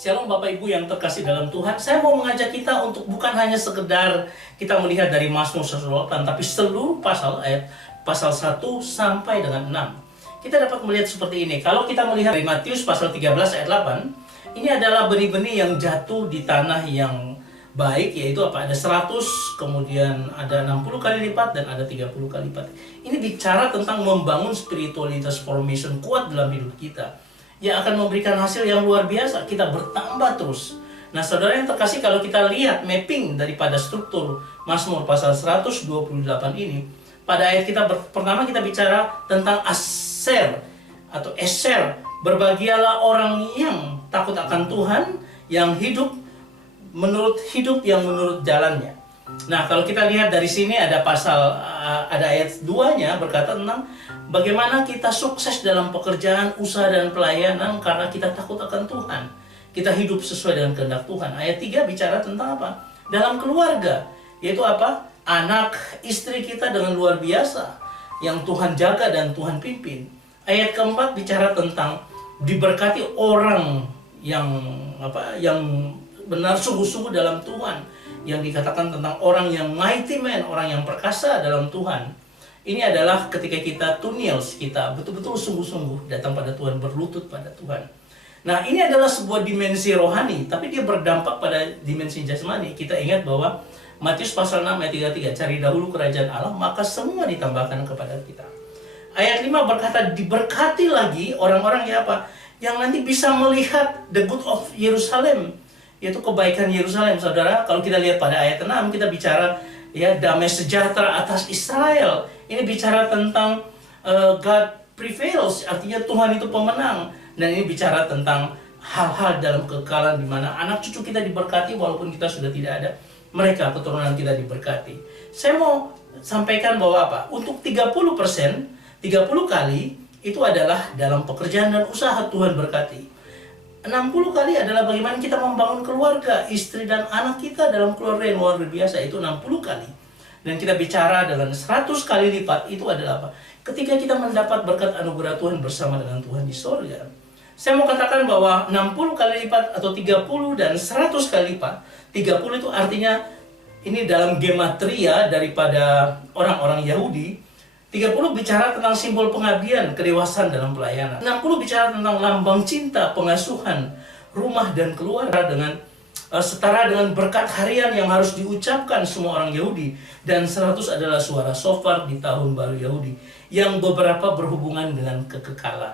Shalom Bapak Ibu yang terkasih dalam Tuhan. Saya mau mengajak kita untuk bukan hanya sekedar kita melihat dari Mazmur 108, tapi seluruh pasal 1 sampai dengan 6. Kita dapat melihat seperti ini. Kalau kita melihat dari Matius pasal 13 ayat 8, ini adalah benih-benih yang jatuh di tanah yang baik, yaitu ada 100, kemudian ada 60 kali lipat, dan ada 30 kali lipat. Ini bicara tentang membangun spiritualitas formation kuat dalam hidup kita, yang akan memberikan hasil yang luar biasa. Kita bertambah terus. Nah, saudara yang terkasih, kalau kita lihat mapping daripada struktur Mazmur pasal 128 ini, pada ayat kita pertama kita bicara tentang Aser atau Eser. Berbahagialah orang yang takut akan Tuhan, yang hidup yang menurut jalannya. Nah, kalau kita lihat dari sini ada ada ayat 2-nya berkata tentang bagaimana kita sukses dalam pekerjaan, usaha, dan pelayanan karena kita takut akan Tuhan. Kita hidup sesuai dengan kehendak Tuhan. Ayat 3 bicara tentang apa? Dalam keluarga, yaitu apa? Anak, istri kita dengan luar biasa yang Tuhan jaga dan Tuhan pimpin. Ayat keempat bicara tentang diberkati orang yang benar sungguh-sungguh dalam Tuhan, yang dikatakan tentang orang yang mighty man, orang yang perkasa dalam Tuhan. Ini adalah ketika kita tuniels, kita betul-betul sungguh-sungguh datang pada Tuhan, berlutut pada Tuhan. Nah, ini adalah sebuah dimensi rohani, tapi dia berdampak pada dimensi jasmani. Kita ingat bahwa Matius pasal 6 ayat 33, cari dahulu kerajaan Allah, maka semua ditambahkan kepada kita. Ayat 5 berkata, diberkati lagi orang-orang yang nanti bisa melihat the good of Yerusalem, yaitu kebaikan Yerusalem. Saudara, kalau kita lihat pada ayat 6, kita bicara damai sejahtera atas Israel. Ini bicara tentang God prevails, artinya Tuhan itu pemenang. Dan ini bicara tentang hal-hal dalam kekekalan, di mana anak cucu kita diberkati walaupun kita sudah tidak ada. Mereka, keturunan kita, diberkati. Saya mau sampaikan bahwa untuk 30%, 30 kali itu adalah dalam pekerjaan dan usaha Tuhan berkati. 60 kali adalah bagaimana kita membangun keluarga, istri dan anak kita dalam keluarga yang luar biasa, itu 60 kali. Dan kita bicara dengan 100 kali lipat, itu adalah apa? Ketika kita mendapat berkat anugerah Tuhan bersama dengan Tuhan di sorga. Saya mau katakan bahwa 60 kali lipat atau 30 dan 100 kali lipat. 30 itu artinya, ini dalam gematria daripada orang-orang Yahudi. 30 bicara tentang simbol pengabdian, kedewasaan dalam pelayanan. 60 bicara tentang lambang cinta, pengasuhan, rumah dan keluarga, dengan setara dengan berkat harian yang harus diucapkan semua orang Yahudi. Dan 100 adalah suara shofar di tahun baru Yahudi, yang beberapa berhubungan dengan kekekalan.